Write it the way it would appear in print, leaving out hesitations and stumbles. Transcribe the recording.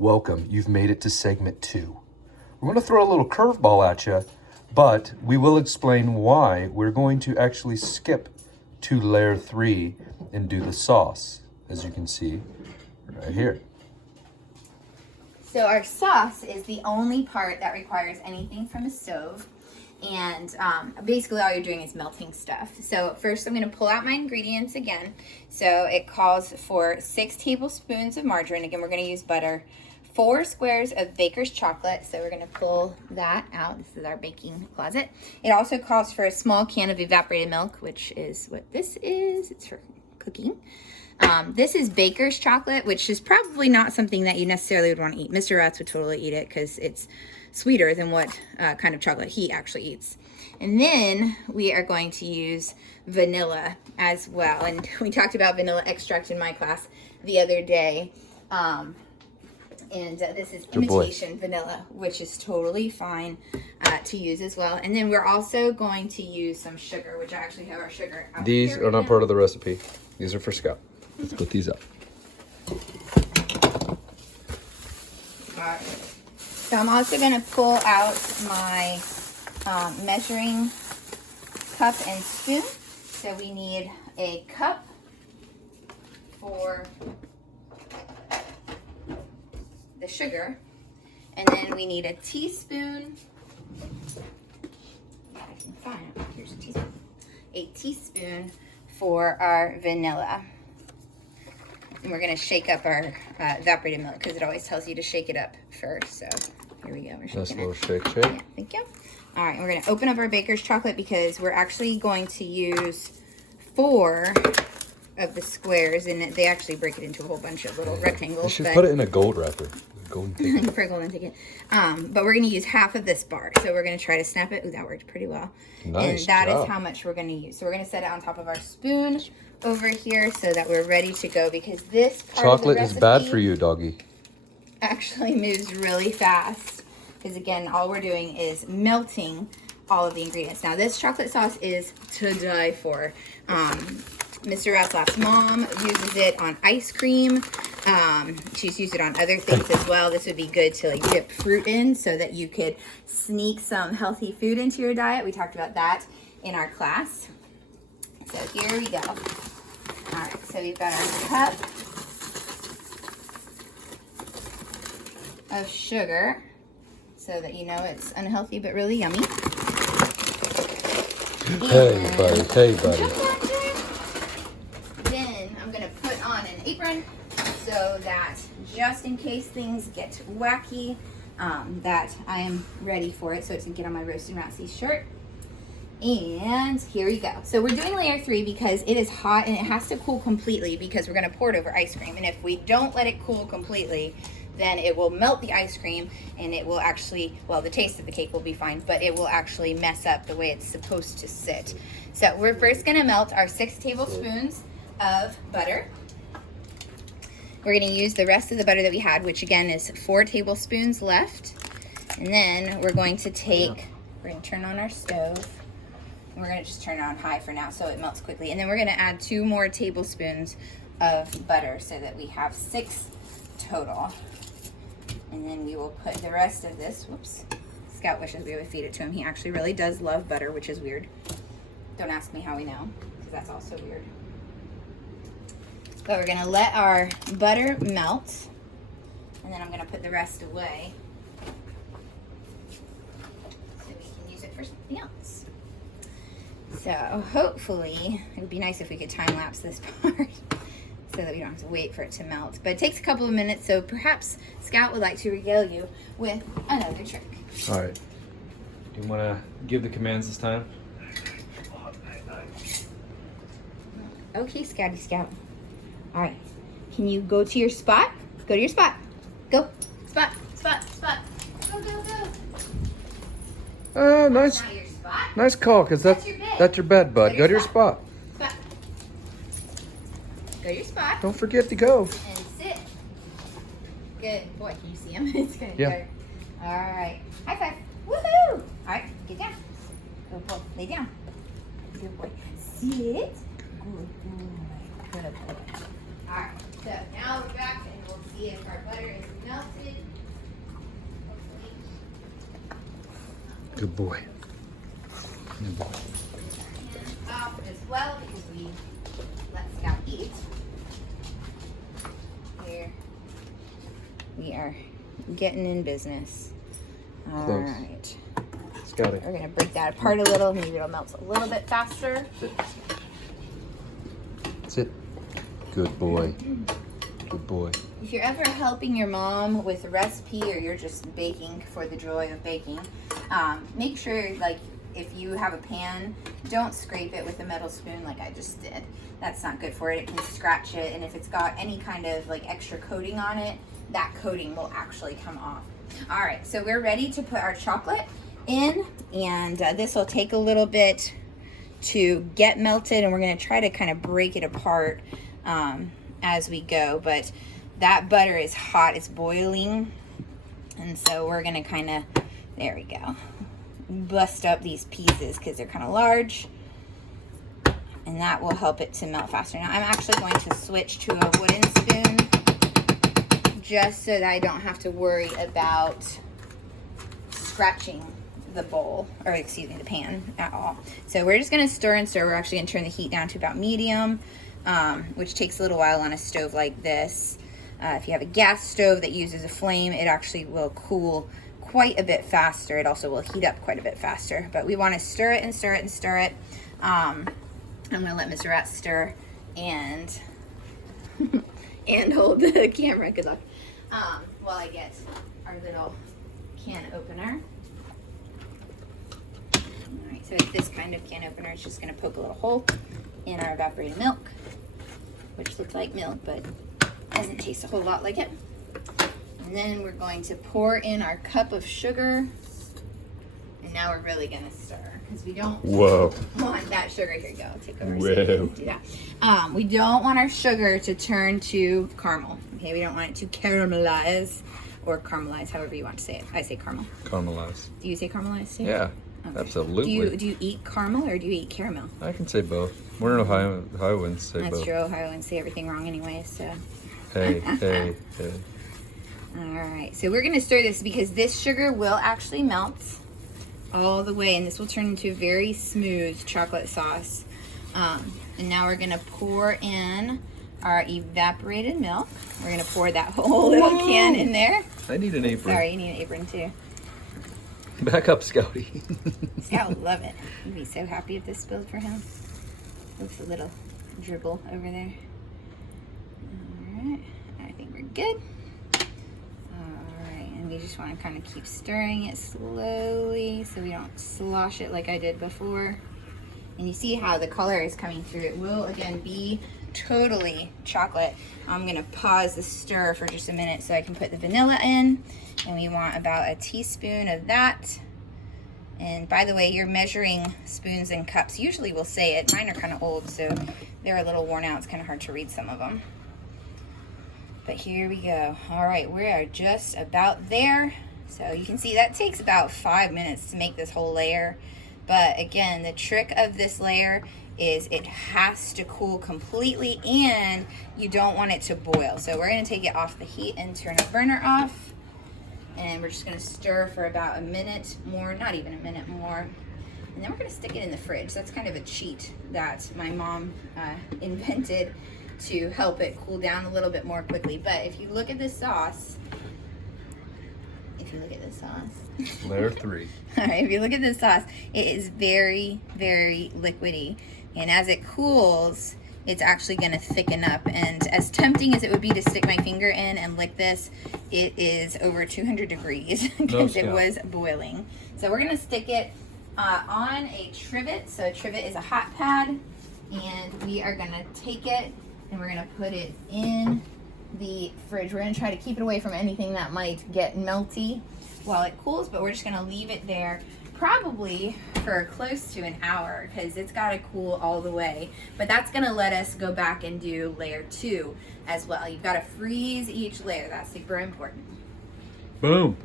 Welcome, you've made it to segment 2. We're going to throw a little curveball at you, but we will explain why we're going to actually skip to layer 3 and do the sauce, as you can see right here. So our sauce is the only part that requires anything from a stove. And basically all you're doing is melting stuff. So first I'm going to pull out my ingredients again. So it calls for 6 tablespoons of margarine. Again, we're going to use butter. 4 squares of baker's chocolate. So we're going to pull that out. This is our baking closet. It also calls for a small can of evaporated milk, which is what this is. It's for cooking. This is baker's chocolate, which is probably not something that you necessarily would want to eat. Mr. Ratz would totally eat it because it's sweeter than what kind of chocolate he actually eats. And then we are going to use vanilla as well. And we talked about vanilla extract in my class the other day. This is imitation vanilla, which is totally fine to use as well. And then we're also going to use some sugar, which I actually have our sugar out These here are not part of the recipe. These are for Scout. Let's put these up. Alright. So I'm also going to pull out my measuring cup and spoon. So we need a cup for the sugar, and then we need a teaspoon. I can find it. Here's a teaspoon. A teaspoon for our vanilla. And we're going to shake up our evaporated milk because it always tells you to shake it up first. So here we go. We're shaking Nice little it. shake. Yeah, thank you. All right, we're going to open up our baker's chocolate because we're actually going to use 4 of the squares, and they actually break it into a whole bunch of little rectangles. You should put it in a gold wrapper. Golden ticket. For a golden ticket. But we're going to use half of this bar. So we're going to try to snap it. Ooh, that worked pretty well. Nice And that job. is how much we're going to use. So we're going to set it on top of our spoon over here so that we're ready to go, because this part Chocolate of is the bad recipe for you, doggy. actually moves really fast. Because again, all we're doing is melting all of the ingredients. Now this chocolate sauce is to die for. Mr. Ratzlaff's mom uses it on ice cream. She's used it on other things as well. This would be good to like dip fruit in so that you could sneak some healthy food into your diet. We talked about that in our class. So here we go. All right, so we've got our cup of sugar so that you know it's unhealthy but really yummy. Hey, buddy. Hey, buddy. Then I'm going to put on an apron so that just in case things get wacky, that I am ready for it so it can get on my Roastin' Ratsy shirt. And here we go. So we're doing layer 3 because it is hot and it has to cool completely because we're going to pour it over ice cream. And if we don't let it cool completely, then it will melt the ice cream and it will actually, well, the taste of the cake will be fine, but it will actually mess up the way it's supposed to sit. So we're first going to melt our 6 tablespoons of butter. We're going to use the rest of the butter that we had, which again is 4 tablespoons left. And then we're going to turn on our stove. And we're going to just turn it on high for now so it melts quickly. And then we're going to add 2 more tablespoons of butter so that we have 6 total. And then we will put the rest of this, whoops, Scout wishes we would feed it to him. He actually really does love butter, which is weird. Don't ask me how we know, because that's also weird. But we're going to let our butter melt, and then I'm going to put the rest away so we can use it for something else. So hopefully, it would be nice if we could time lapse this part so that we don't have to wait for it to melt. But it takes a couple of minutes, so perhaps Scout would like to regale you with another trick. All right. Do you want to give the commands this time? Okay, Scouty Scout. All right. Can you go to your spot? Go to your spot. Go. Spot, spot, spot. Go, go, go. Nice. Not your spot. Nice call, because That's your bed. that's your bed, bud. Go to your spot. Spot. Go to your spot Don't forget to go. and sit. Good. Boy, can you see him? It's going to Yeah. go. All right. High five. Woohoo. All right. Get down. Good boy. Lay down. Good boy. Sit. Good boy. Good boy. All right. So now we're back and we'll see if our butter is melted. Good boy. Good boy. Off as well because we let Scout eat. Here we are getting in business. All Close. right. Scotty. We're gonna break that apart a little. Maybe it'll melt a little bit faster. Sit. Good boy. Good boy. If you're ever helping your mom with a recipe or you're just baking for the joy of baking, make sure, like, if you have a pan, don't scrape it with a metal spoon like I just did. That's not good for it. It can scratch it, and if it's got any kind of like extra coating on it, that coating will actually come off. All right, so we're ready to put our chocolate in, and this will take a little bit to get melted, and we're going to try to kind of break it apart as we go. But that butter is hot, it's boiling, and so we're going to kind of, there we go, bust up these pieces because they're kind of large, and that will help it to melt faster. Now I'm actually going to switch to a wooden spoon just so that I don't have to worry about scratching the bowl, or excuse me, the pan at all. So we're just going to stir and stir. We're actually going to turn the heat down to about medium, which takes a little while on a stove like this. If you have a gas stove that uses a flame, it actually will cool quite a bit faster. It also will heat up quite a bit faster, but we want to stir it and stir it and stir it. I'm going to let Mr. Rat stir and and hold the camera, good luck, while I get our little can opener. Alright, so it's this kind of can opener. It's just going to poke a little hole in our evaporated milk, which looks like milk but doesn't taste a whole lot like it. And then we're going to pour in our cup of sugar, and now we're really going to stir because we don't want that sugar. Here you go, I'll take over so you can do that. We don't want our sugar to turn to caramel. Okay, we don't want it to caramelize or caramelize, however you want to say it. I say caramel. Caramelize. Do you say caramelize too? Yeah, Okay. absolutely. Do you eat caramel or do you eat caramel? I can say both. We're in Ohio. Ohioans say That's both. true. Ohioans say everything wrong anyway, so. Hey, hey, hey. All right, so we're gonna stir this because this sugar will actually melt all the way, and this will turn into a very smooth chocolate sauce. And now we're gonna pour in our evaporated milk. We're gonna pour that whole little can in there. I need an apron. Sorry, you need an apron too. Back up, Scouty. Scout would love it. He'd be so happy if this spilled for him. Looks a little dribble over there. All right, I think we're good. We just want to kind of keep stirring it slowly so we don't slosh it like I did before. And you see how the color is coming through. It will, again, be totally chocolate. I'm going to pause the stir for just a minute so I can put the vanilla in. And we want about a teaspoon of that. And by the way, you're measuring spoons and cups. Usually we'll say it. Mine are kind of old, so they're a little worn out. It's kind of hard to read some of them. But here we go. All right, we are just about there. So you can see that takes about 5 minutes to make this whole layer. But again, the trick of this layer is it has to cool completely, and you don't want it to boil. So we're gonna take it off the heat and turn the burner off. And we're just gonna stir for about a minute more, not even a minute more. And then we're gonna stick it in the fridge. That's kind of a cheat that my mom invented to help it cool down a little bit more quickly. But if you look at this sauce, Layer 3. All right, if you look at this sauce, it is very, very liquidy. And as it cools, it's actually gonna thicken up. And as tempting as it would be to stick my finger in and lick this, it is over 200 degrees because it was boiling. So we're gonna stick it on a trivet. So a trivet is a hot pad, and we are gonna take it and we're gonna put it in the fridge. We're gonna try to keep it away from anything that might get melty while it cools, but we're just gonna leave it there probably for close to an hour because it's gotta cool all the way. But that's gonna let us go back and do layer 2 as well. You've gotta freeze each layer. That's super important. Boom.